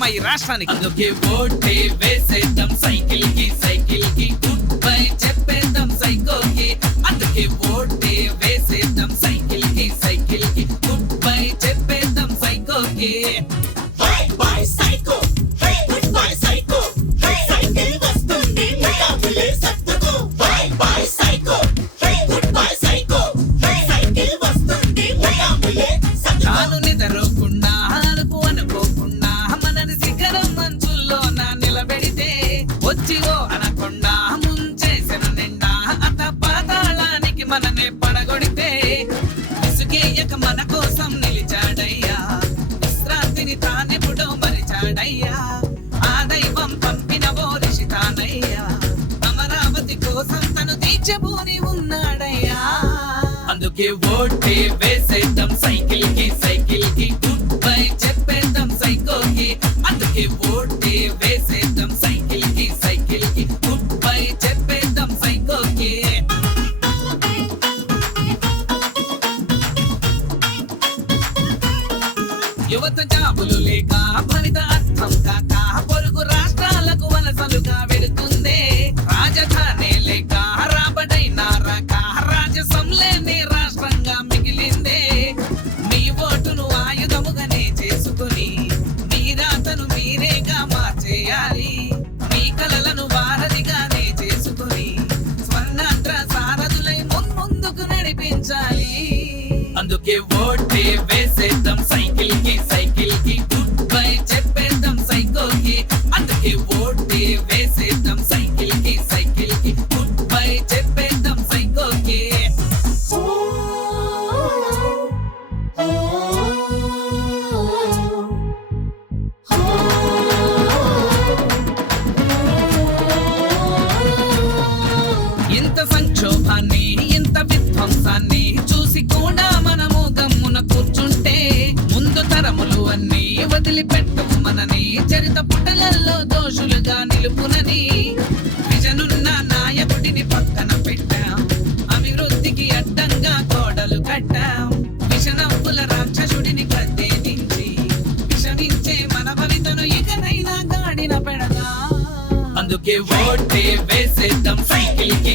అవసరమా ఈ రాష్ట్రానికి? అందుకే ఓటే వేసేద్దాం సైకిల్ కి గుడ్ బై చెప్పేద్దాం సైకోకి. అందుకే ఓటే వేసేద్దాం సైకిల్ కి గుడ్ బై చెప్పేద్దాం సైకోకి. Bye bye psycho hey good bye psycho hey cycle వస్తుంది ముఠాములే సత్తుకో. Bye bye psycho hey good bye psycho hey cycle వస్తుంది ముఠాములే సత్తుకో. తాను నిద్రకుండా అనుకోకుండా మనని శిఖరం మంచుల్లో నిలబెడితే వచ్చి ఓ అనకుండా ముంచేసిన నిండా అత పాతాళానికి మననే పడగొడితే విసుగేయక మన కోసం నిలిచాడయ్యా. విశ్రాంతిని తానెప్పుడో మరిచాడయ్యా. ఆ దైవం పంపిన ఓ ఋషి తానయ్యా. అమరావతి కోసం తను దీక్షభూని ఉన్నాడయ్యా. అందుకే ఓటే వేసేద్దాం సైకిల్ కి గుడ్ బై చెప్పేద్దాం సైకోకి. అందుకే ఓటే వేసేద్దాం సైకిల్ కి గుడ్ బై చెప్పేద్దాం సైకోకి. యువత జాబులు లేక ఫలిత అర్థం కాక పొరుగు రాష్ట్రాలకు వలసలుగా వెళుతుందే. రాజధాని లేక రాబడైన రాక రాజసం లేని రాష్ట్రంగా మిగిలిందే. మీ ఓటును ఆయుధముగానే చేసుకుని మీ రాతను మీరేగా మార్చేయాలి. మీ కలలను వారధిగానే చేసుకుని స్వర్ణాంధ్ర సారథులై ముందుకు నడిపించాలి. అందుకే ఓటే వేసేద్దాం సైకిల్ కి గుడ్ బై చెప్పేద్దాం సైకోకి. అందుకే ఓటే వేసేద్దాం సైకిల్ కి గుడ్ బై చెప్పేద్దాం సైకోకి. ఇంత సంక్షోభాన్ని ఇంత విధ్వంసాన్ని చూసి కూడా మనము గమ్మున కూర్చుంటే ముందు తరములు అన్నీ వదిలిపెట్టు మనని చరిత పుటలలో దోషులుగా నిలుపునని విజనున్న నాయకుడిని పక్కన పెట్టాం. అభివృద్ధికి అడ్డంగా గోడలు కట్టాం. విషనవ్వుల రాక్షసుడిని గద్దెదించి విషమించే మన భవితను ఇకనైనా గాడిన పెడదాం. అందుకే ఓటే వేసేద్దాం సైకిల్ కి